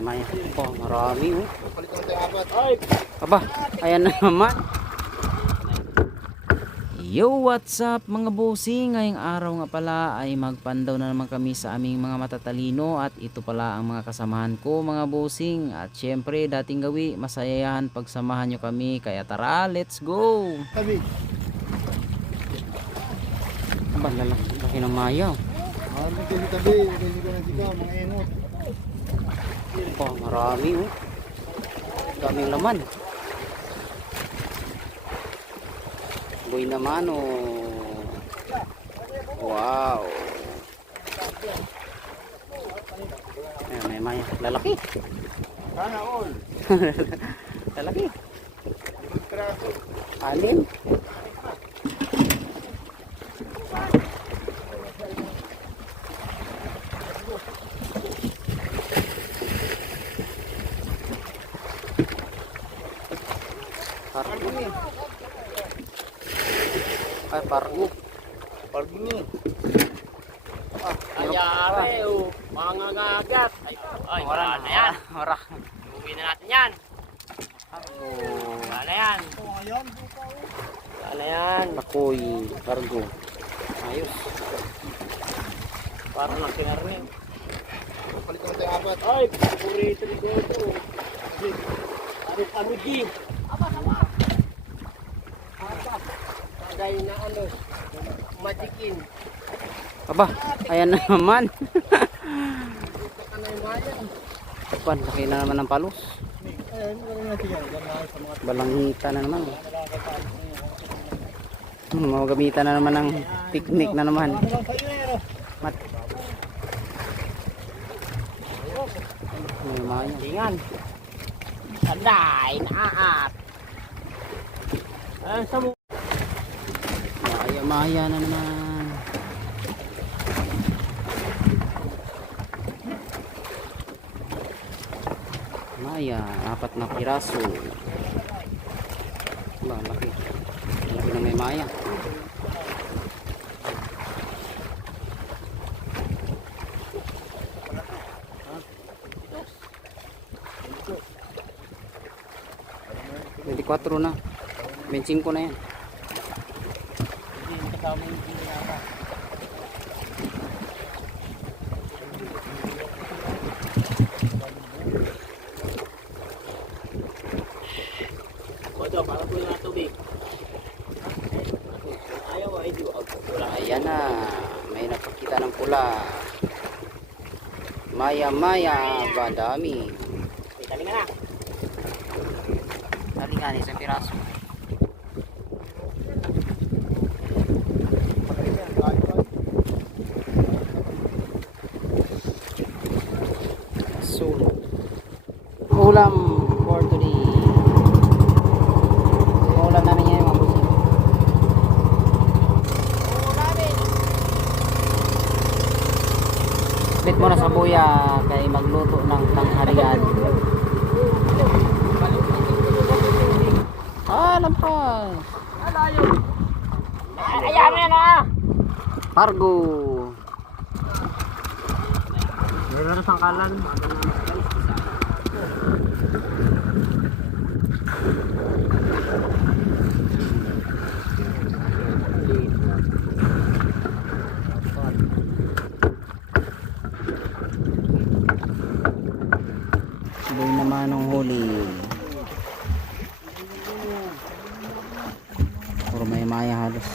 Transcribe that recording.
may maya. Oh, marami oh. Aba, ayan na naman. Yo, what's up mga bossing? Ngayong araw nga pala ay magpandaw na naman kami sa aming mga matatalino. At ito pala ang mga kasamahan ko mga bossing. At syempre dating gawi, masayahan pagsamahan nyo kami. Kaya tara, let's go! Tabi. Aba, laki ng maya. Kasi tabi, kasi ko na sika, mga engot. Oh, marami oh. Daming laman. Boy naman oh. Wow. Ayan, may maya. Lalaki. Sana all. Lalaki. Anim. Pargo. Ay, pargo. Pargo ni. Ayari oh, mga ngagat. Ay, wala na yan. Wala. Uwi na natin yan. Pargo. Wala na yan. Wala na yan. Takoy. Pargo. Ayos. Parang lang kinarni. Palit naman tayo apat. Ay, paborito ni Goto. Arud-arudi. Tagay na ano, matikin. Aba, ayan na naman. Baka na yung mayan. Pan, laki na naman ng palos. Ayun, wala na siya. Balanghita na naman. Magamitan na naman ng picnic na naman. Mat. May maya. Tingan. Sanday, naaat. Ayun sa mo. Maya na naman. Maya, 4 na piraso. Ba, laki. Laki na may maya. Jadi 4 na. 25 na yan. Hindi kasama yung ginagawa. Ojo, para po yung tubig. Ayaw ay di wala. Ayan na. May napakita ng pula. Maya-maya. Ba, dami. Dali nga na. Talingan, isang piraso. Solo. Ulam for today. Ulam namin yan mga busing. Bit mo na sa buya kay magluto ng tanghalian. Lampas. Ayan na na. Pargo. Meron na sangkalan. Boy naman ng huli. Puro may maya halos.